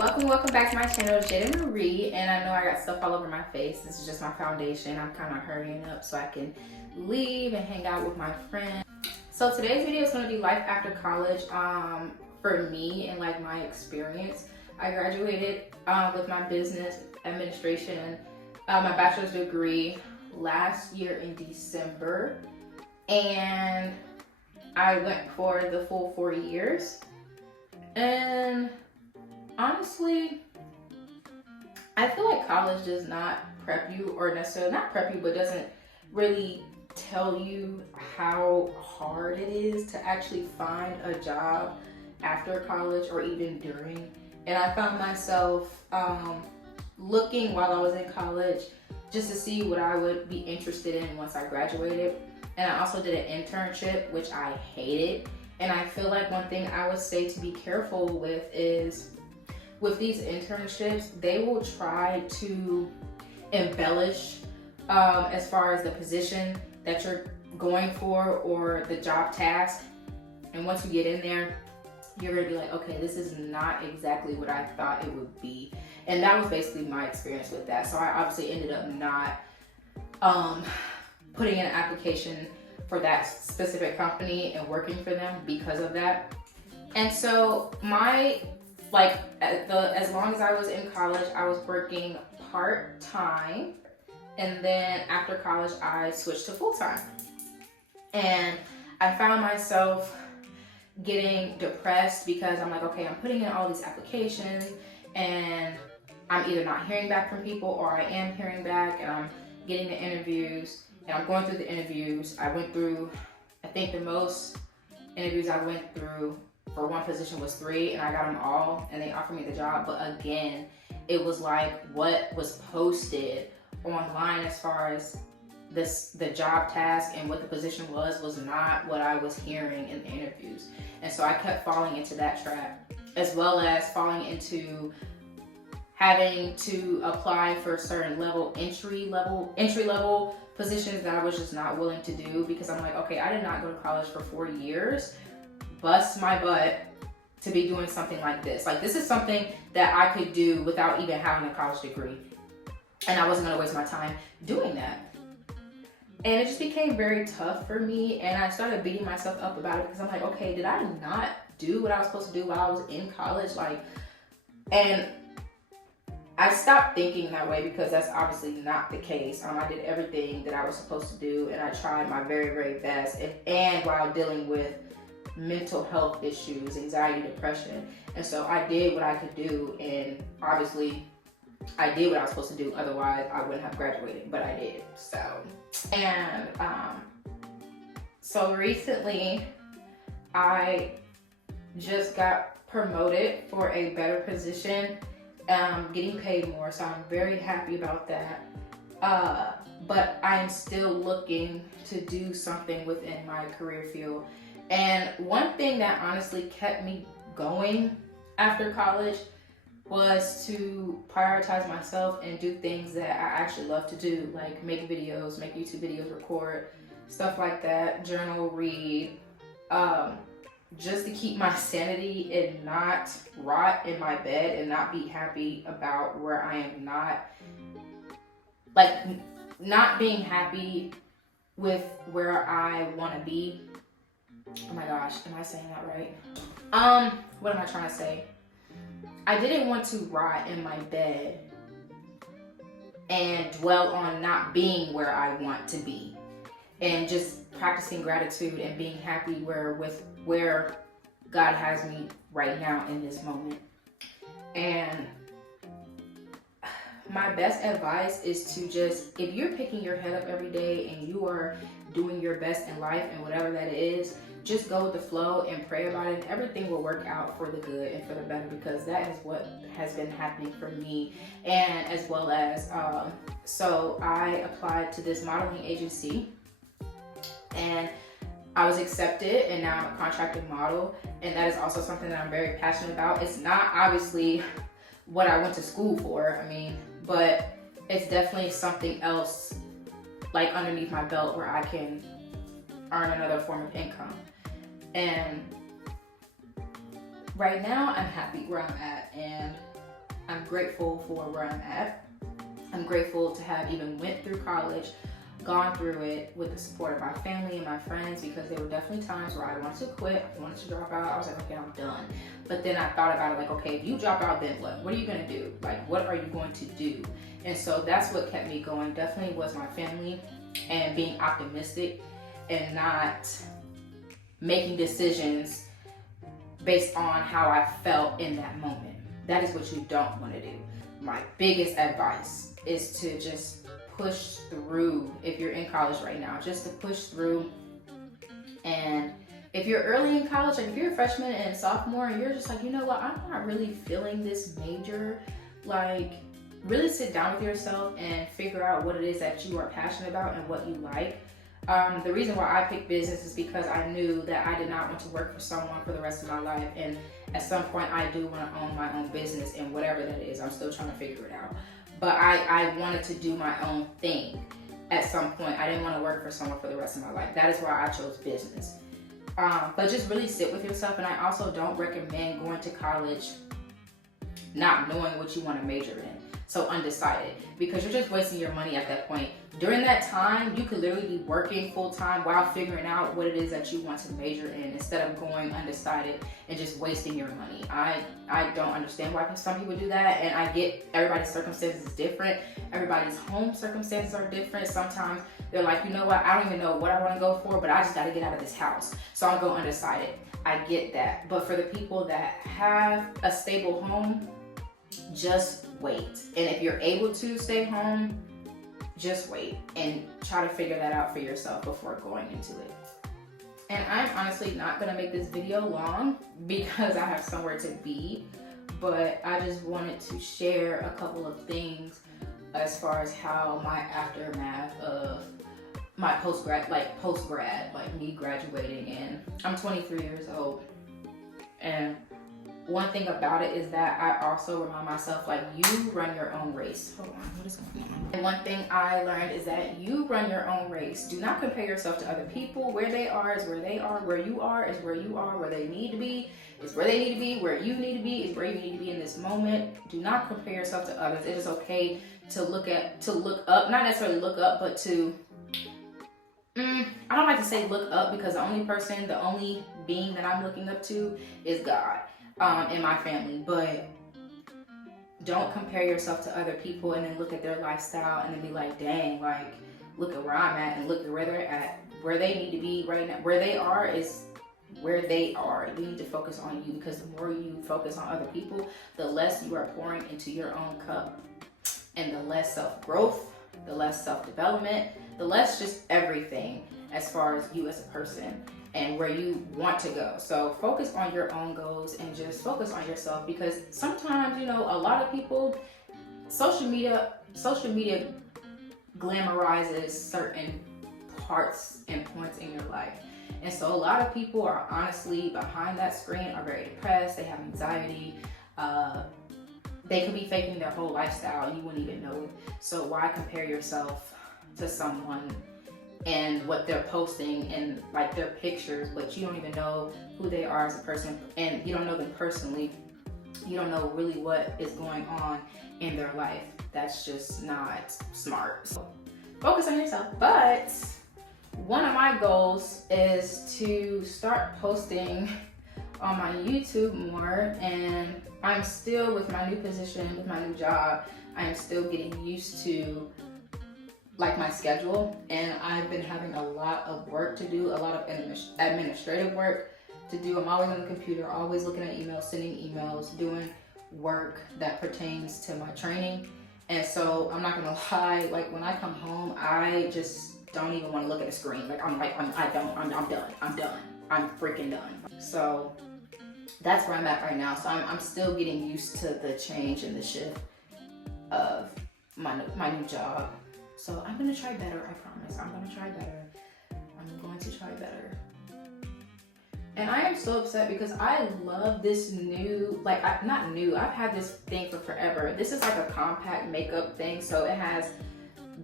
Welcome back to my channel, Jada Marie. And I know I got stuff all over my face. This is just my foundation. I'm kind of hurrying up so I can leave and hang out with my friends. So today's video is going to be life after college for me and like my experience. I graduated with my business administration, my bachelor's degree last year in December. And I went for the full 4 years. And honestly, I feel like college does not prep you, or necessarily not prep you, but doesn't really tell you how hard it is to actually find a job after college or even during. And I found myself looking while I was in college just to see what I would be interested in once I graduated. And I also did an internship, which I hated. And I feel like one thing I would say to be careful with is, with these internships, they will try to embellish as far as the position that you're going for or the job task. And once you get in there, you're gonna be like, okay, this is not exactly what I thought it would be. And that was basically my experience with that. So I obviously ended up not putting in an application for that specific company and working for them because of that. And so as long as I was in college, I was working part-time, and then after college I switched to full-time. And I found myself getting depressed because I'm like, okay, I'm putting in all these applications and I'm either not hearing back from people or I am hearing back, and I'm getting the interviews and I'm going through the interviews. I went through, I think the most interviews I went through for one position was 3, and I got them all and they offered me the job. But again, it was like what was posted online as far as the job task and what the position was not what I was hearing in the interviews. And so I kept falling into that trap, as well as falling into having to apply for certain entry level positions that I was just not willing to do, because I'm like, okay, I did not go to college for 4 years, bust my butt to be doing something like this. Like, this is something that I could do without even having a college degree, and I wasn't gonna waste my time doing that. And it just became very tough for me, and I started beating myself up about it because I'm like, okay, did I not do what I was supposed to do while I was in college? And I stopped thinking that way, because that's obviously not the case. I did everything that I was supposed to do, and I tried my very, very best, and while dealing with mental health issues, anxiety, depression. And so I did what I could do, and obviously I did what I was supposed to do, otherwise I wouldn't have graduated, but I did. So recently I just got promoted for a better position, getting paid more, so I'm very happy about that. But I'm still looking to do something within my career field. And one thing that honestly kept me going after college was to prioritize myself and do things that I actually love to do, like make videos, make YouTube videos, record, stuff like that, journal, read, just to keep my sanity and not rot in my bed and not be happy about where I am not being happy with where I want to be. Oh my gosh, am I saying that right? What am I trying to say? I didn't want to rot in my bed and dwell on not being where I want to be, and just practicing gratitude and being happy with where God has me right now in this moment. And my best advice is to just, if you're picking your head up every day and you are doing your best in life and whatever that is, just go with the flow and pray about it, and everything will work out for the good and for the better, because that is what has been happening for me. And as well as, so I applied to this modeling agency and I was accepted, and now I'm a contracted model, and that is also something that I'm very passionate about. It's not obviously what I went to school for, but it's definitely something else like underneath my belt where I can earn another form of income. And right now I'm happy where I'm at, and grateful for where I'm at. I'm grateful to have even went through college, gone through it with the support of my family and my friends, because there were definitely times where I wanted to quit, I wanted to drop out. I was like, okay, I'm done. But then I thought about it like, okay, if you drop out, then what? What are you gonna do? Like, what are you going to do? And so that's what kept me going. Definitely was my family and being optimistic and not making decisions based on how I felt in that moment. That is what you don't want to do. My biggest advice is to just push through. If you're in college right now, just to push through. And if you're early in college, like if you're a freshman and sophomore and you're just like, you know what, I'm not really feeling this major, like really sit down with yourself and figure out what it is that you are passionate about and what you like. The reason why I picked business is because I knew that I did not want to work for someone for the rest of my life. And at some point I do want to own my own business, and whatever that is, I'm still trying to figure it out. But I wanted to do my own thing at some point. I didn't want to work for someone for the rest of my life. That is why I chose business. But just really sit with yourself. And I also don't recommend going to college not knowing what you want to major in. So undecided, because you're just wasting your money at that point. During that time, you could literally be working full time while figuring out what it is that you want to major in, instead of going undecided and just wasting your money. I don't understand why some people do that, and I get everybody's circumstances is different. Everybody's home circumstances are different. Sometimes they're like, you know what, I don't even know what I want to go for, but I just got to get out of this house, so I'll go undecided. I get that. But for the people that have a stable home, just wait. And if you're able to stay home, just wait and try to figure that out for yourself before going into it. And I'm honestly not gonna make this video long because I have somewhere to be, but I just wanted to share a couple of things as far as how my aftermath of my post-grad, like me graduating, and I'm 23 years old. And one thing about it is that I also remind myself, like, you run your own race. Hold on, what is going on? And one thing I learned is that you run your own race. Do not compare yourself to other people. Where they are is where they are. Where you are is where you are. Where they need to be is where they need to be. Where you need to be is where you need to be in this moment. Do not compare yourself to others. It is okay to look up, not necessarily look up, but to, I don't like to say look up, because the only being that I'm looking up to is God. In my family. But don't compare yourself to other people and then look at their lifestyle and then be like, dang, like, look at where I'm at and look at where they're at. Where they need to be right now, where they are is where they are. You need to focus on you, because the more you focus on other people, the less you are pouring into your own cup, and the less self-growth, the less self-development, the less just everything as far as you as a person and where you want to go. So focus on your own goals and just focus on yourself, because sometimes, you know, a lot of people, social media glamorizes certain parts and points in your life. And so a lot of people are honestly behind that screen are very depressed, they have anxiety, they could be faking their whole lifestyle and you wouldn't even know it. So why compare yourself to someone and what they're posting and like their pictures, but you don't even know who they are as a person, and you don't know them personally. You don't know really what is going on in their life. That's just not smart. So focus on yourself. But one of my goals is to start posting on my YouTube more, and I'm still, with my new position, with my new job, I'm still getting used to like my schedule, and I've been having a lot of work to do, a lot of administrative work to do. I'm always on the computer, always looking at emails, sending emails, doing work that pertains to my training. And so I'm not gonna lie, like when I come home, I just don't even want to look at a screen. Like I'm done. I'm freaking done. So that's where I'm at right now. So I'm still getting used to the change and the shift of my new job. So I'm gonna try better, I promise. I'm gonna try better. I'm going to try better. And I am so upset because I love this new, not new, I've had this thing for forever. This is like a compact makeup thing. So it has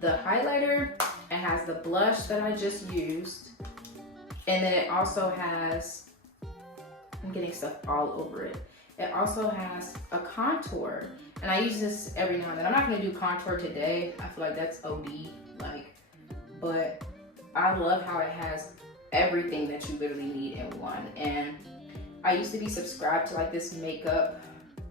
the highlighter, it has the blush that I just used, and then it also has, I'm getting stuff all over it. It also has a contour. And I use this every now and then. I'm not gonna do contour today. I feel like that's OD, like, but I love how it has everything that you literally need in one. And I used to be subscribed to like this makeup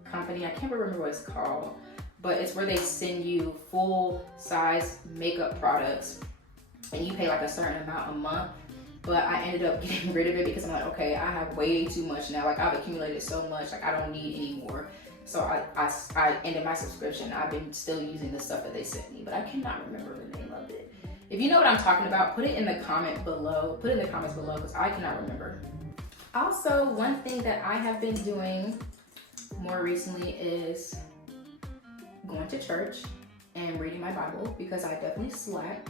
company. I can't remember what it's called, but it's where they send you full size makeup products and you pay like a certain amount a month. But I ended up getting rid of it because I'm like, okay, I have way too much now. Like, I've accumulated so much, like I don't need any more. So I ended my subscription. I've been still using the stuff that they sent me, but I cannot remember the name of it. If you know what I'm talking about, put it in the comment below. Put it in the comments below because I cannot remember. Also, one thing that I have been doing more recently is going to church and reading my Bible because I definitely slacked.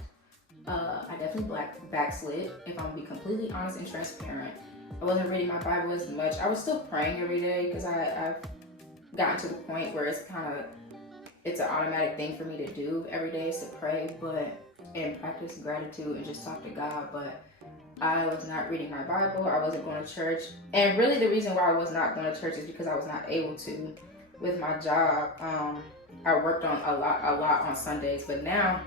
I definitely backslid, if I'm gonna be completely honest and transparent. I wasn't reading my Bible as much. I was still praying every day because I've gotten to the point where it's an automatic thing for me to do every day is to pray, and practice gratitude and just talk to God. But I was not reading my Bible. I wasn't going to church. And really the reason why I was not going to church is because I was not able to with my job. I worked on a lot on Sundays, but now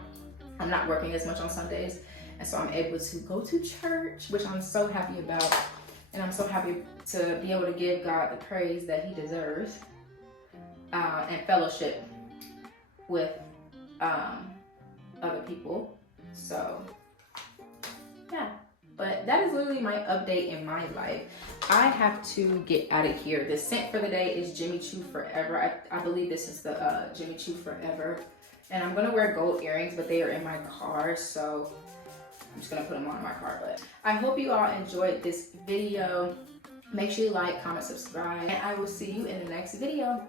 I'm not working as much on Sundays. And so I'm able to go to church, which I'm so happy about. And I'm so happy to be able to give God the praise that he deserves, and fellowship with other people. So yeah, but that is literally my update in my life. I have to get out of here. The scent for the day is Jimmy Choo Forever. I believe this is the Jimmy Choo Forever. And I'm gonna wear gold earrings, but they are in my car, so I'm just gonna put them on in my car. But I hope you all enjoyed this video. Make sure you like, comment, subscribe, and I will see you in the next video.